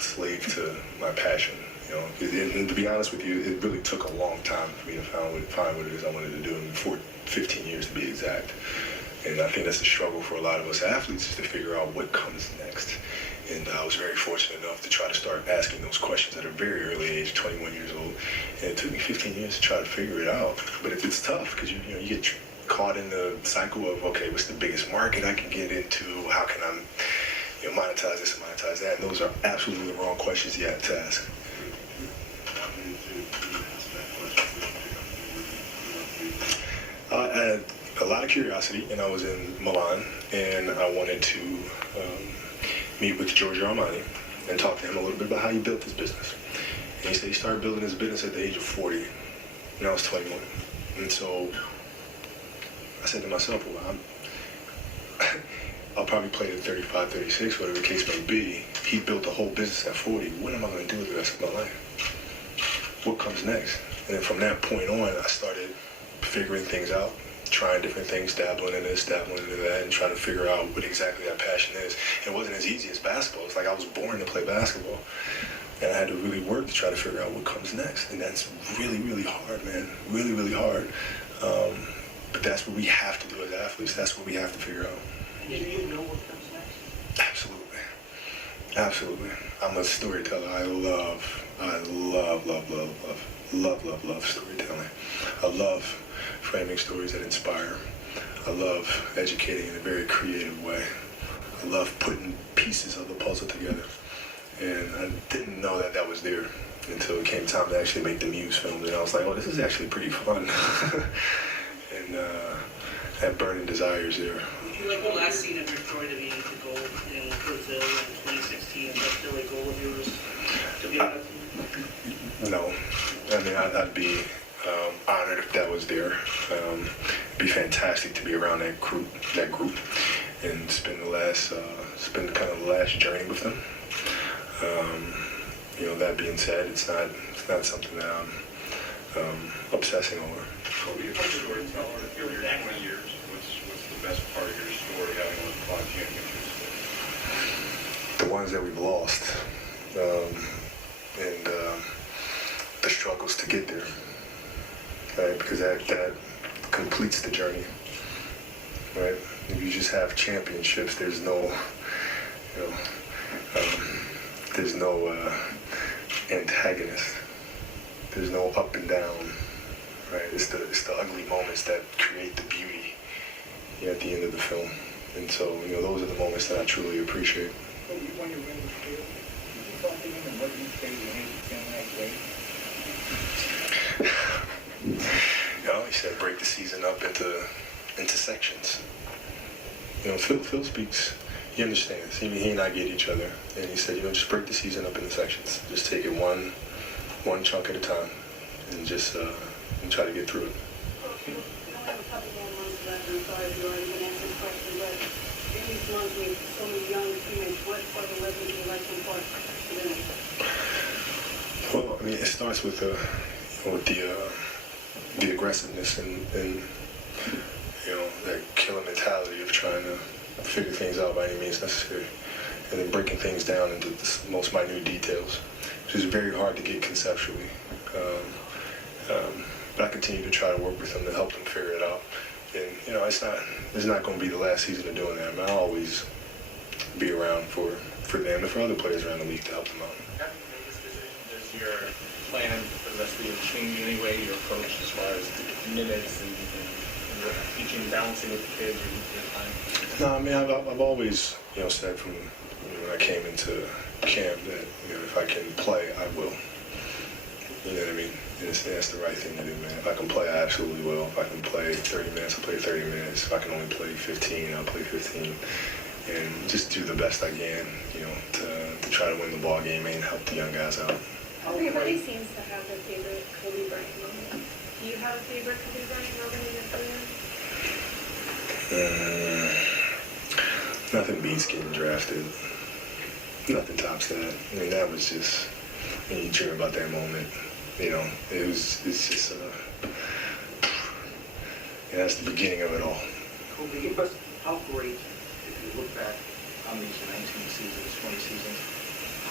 slave to my passion. You know, and to be honest with you, it really took a long time for me to find what it is I wanted to do, and 15 years to be exact. And I think that's a struggle for a lot of us athletes, is to figure out what comes next. And I was very fortunate enough to try to start asking those questions at a very early age, 21 years old. And it took me 15 years to try to figure it out. But it's tough, because you get caught in the cycle of, okay, what's the biggest market I can get into? How can I monetize this and monetize that? And those are absolutely the wrong questions you have to ask. I had a lot of curiosity, and I was in Milan, and I wanted to meet with Giorgio Armani and talk to him a little bit about how he built his business. And he said he started building his business at the age of 40, and I was 21. And so I said to myself, well, I'll probably play to 35, 36, whatever the case may be. He built a whole business at 40. What am I going to do with the rest of my life? What comes next? And then from that point on, I started figuring things out, trying different things, dabbling in this, dabbling into that, and trying to figure out what exactly that passion is. It wasn't as easy as basketball. It's like I was born to play basketball, and I had to really work to try to figure out what comes next. And that's really, really hard, man. Really, really hard. But that's what we have to do as athletes. That's what we have to figure out. Do you know what comes next? Absolutely. Absolutely. I'm a storyteller. I love storytelling. I love framing stories that inspire. I love educating in a very creative way. I love putting pieces of the puzzle together. And I didn't know that was there until it came time to actually make the Muse films. And I was like, oh, this is actually pretty fun. And that burning desire is there. Like the last scene of your story to be to gold in Brazil in 2016, is that still a goal of yours to be on that team? No. I mean, I'd be honored if that was there. It'd be fantastic to be around that group, and spend kind of the last journey with them. That being said, it's not something that I'm obsessing over. Kobe, if you're a storyteller, if you're 20 years, what's the best part of your story having won 5 championships? The ones that we've lost, and the struggles to get there, right? Because that completes the journey, right? If you just have championships, there's no antagonist. There's no up and down, right? It's the ugly moments that create the beauty at the end of the film. And so, those are the moments that I truly appreciate. So you won your ring with Phil. Did you talk to him and what did you say when he came that way? He said break the season up into sections. Phil speaks. He understands. He and I get each other, and he said, just break the season up into sections. Just take it one chunk at a time, and just and try to get through it. We only have a couple more months left. I'm sorry if you already been asked this question, but in these months with so many young teammates, what are the lessons you like to impart to them? Well, I mean, it starts with the aggressiveness and that killer mentality of trying to figure things out by any means necessary, and then breaking things down into the most minute details, which is very hard to get conceptually. But I continue to try to work with them to help them figure it out. And it's not going to be the last season of doing that. I mean, I'll always be around for them and for other players around the league to help them out. Have you made this decision? Does your plan for the rest of the year change in any way, your approach as far as minutes and teaching, balancing with the kids or your time? No, I mean, I've always, said from when I came into camp that, if I can play, I will. You know what I mean? And that's the right thing to do, man. If I can play, I absolutely will. If I can play 30 minutes, I'll play 30 minutes. If I can only play 15, I'll play 15. And just do the best I can, to try to win the ball game and help the young guys out. Everybody seems to have their favorite Kobe Bryant moment. Do you have a favorite Kobe Bryant moment in your career? Nothing beats getting drafted. Nothing tops that. I mean, that was just, you dream about that moment. It's just, that's the beginning of it all. Kobe, give us how great, if you look back on these 19 seasons, 20 seasons,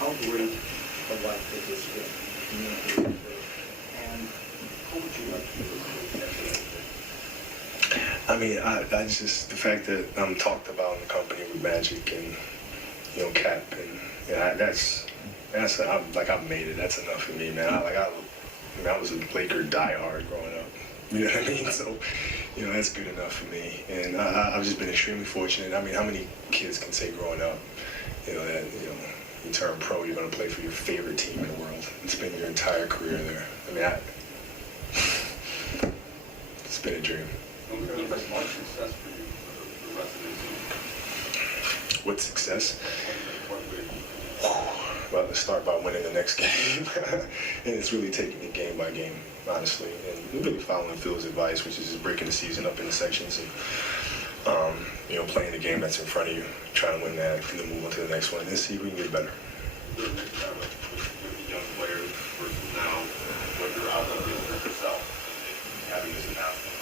how great a life it has been, community, and how would you like to live? I mean, I just, the fact that I'm talked about in the company with Magic and, you know, Cap, and, you know, I've made it. That's enough for me, man. I was a Laker diehard growing up. You know what I mean? So, you know, that's good enough for me. And I've just been extremely fortunate. I mean, how many kids can say growing up, you know, that, you know, you turn pro, you're going to play for your favorite team in the world and spend your entire career there. I mean, it's been a dream. Give us more success for you for the rest of the season. What success? What would Well, let's start by winning the next game. And it's really taking it game by game, honestly. And really following Phil's advice, which is just breaking the season up into sections and, you know, playing the game that's in front of you, trying to win that, and then move on to the next one, and see if we can get better. with the young players versus now, what your outlook is for yourself, having this announcement?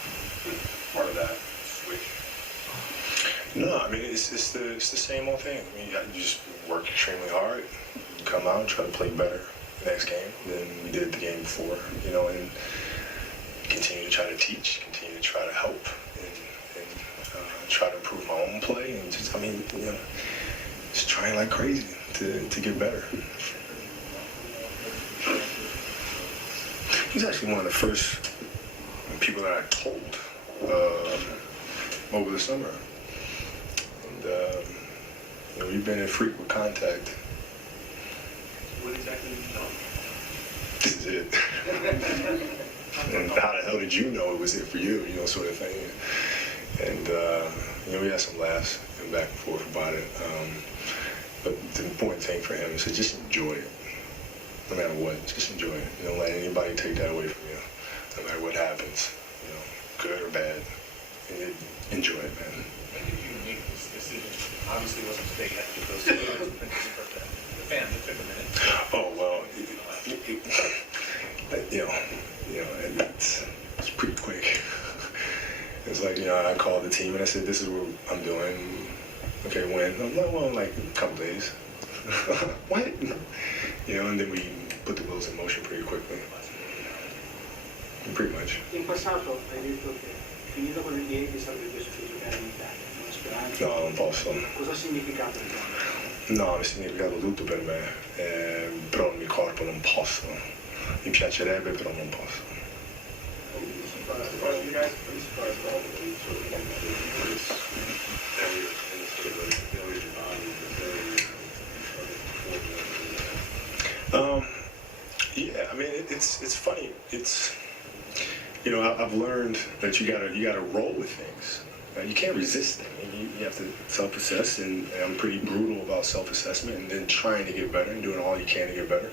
Part of that switch. No, I mean, it's the same old thing. I mean, you just work extremely hard, you come out and try to play better the next game than we did the game before, you know, and continue to try to teach, continue to try to help, and try to improve my own play, and just, I mean, you know, just trying like crazy to get better. He's actually one of the first people that I told over the summer. And, you know, we've been in frequent contact. What exactly did you tell him? This is it. And how the hell did you know it was it for you, you know, sort of thing. And, you know, we had some laughs and back and forth about it. But the important thing for him is to just enjoy it. No matter what, just enjoy it. You don't let anybody take that away from you, no matter what happens, you know, good or bad. Enjoy it, man. When did you make this decision? Obviously, it wasn't today. You had to get those photos printed for the fans. It took a minute. Oh, well, you know, it's pretty quick. It's like, you know, I called the team and I said, this is what I'm doing. Okay, when? I'm like, well, like a couple days. What? You know, and then we put the wheels in motion pretty quickly. Pretty much. In passato hai detto che finito con l'NBA ti sarebbe piaciuto giocare in Italia, no? Speranza. No, non posso. Cosa ha significato il cambio? No, mi ha significato tutto per me, però il mio corpo non posso. Mi piacerebbe, però non posso. You guys, pretty surprised by all the leagues sort of this failure in this sort of failure to body, Yeah, I mean, it's funny. It's, you know, I've learned that you gotta roll with things. You can't resist them. I mean, you have to self-assess, and I'm pretty brutal about self-assessment, and then trying to get better and doing all you can to get better.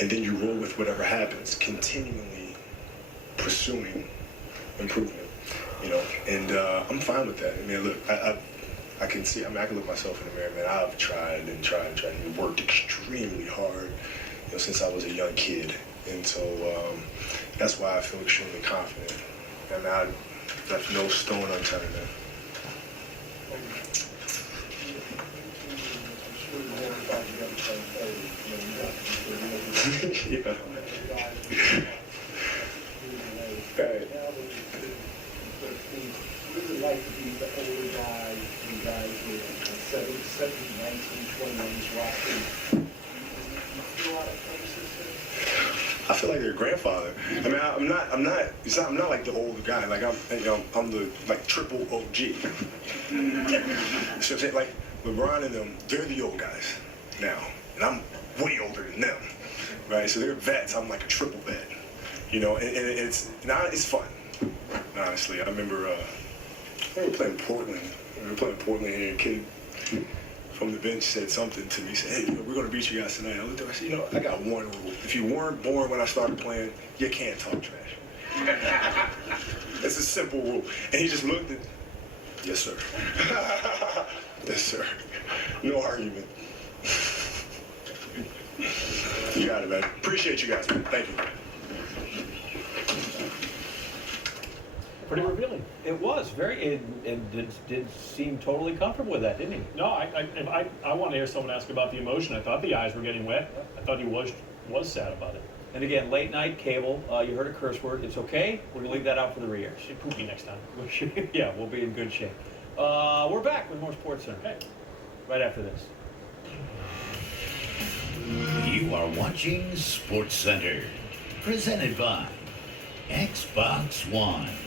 And then you roll with whatever happens, continually pursuing improvement, you know. And I'm fine with that. I mean, look, I can see, I mean, I can look myself in the mirror, man. I've tried and worked extremely hard, you know, since I was a young kid. And so that's why I feel extremely confident. I mean, I left no stone unturned, man. Yeah. Right. What is it like to be the older guy, you guys with 17, 19, 20 on this roster? You feel a lot of places? I feel like their grandfather. I mean, I'm not like the older guy. Like I'm the like triple OG. So I'm saying, like LeBron and them, they're the old guys now, and I'm way older than them, right? So they're vets. I'm like a triple vet, you know. And it's fun, honestly. I remember playing Portland. We were playing Portland here. A kid from the bench said something to me. He said, hey, we're going to beat you guys tonight. I looked at him, I said, you know, I got one rule. If you weren't born when I started playing, you can't talk trash. It's a simple rule. And he just looked at, yes, sir. Yes, sir. No argument. You got it, man. Appreciate you guys, man. Thank you. pretty revealing. It was very, and did seem totally comfortable with that, didn't he? No, I want to hear someone ask about the emotion. I thought the eyes were getting wet. I thought he was sad about it. And again, late night cable. You heard a curse word. It's okay. We're gonna leave that out for the re-airs. Should poopy next time. Yeah, we'll be in good shape. We're back with more Sports Center. Okay. Right after this. You are watching Sports Center, presented by Xbox One.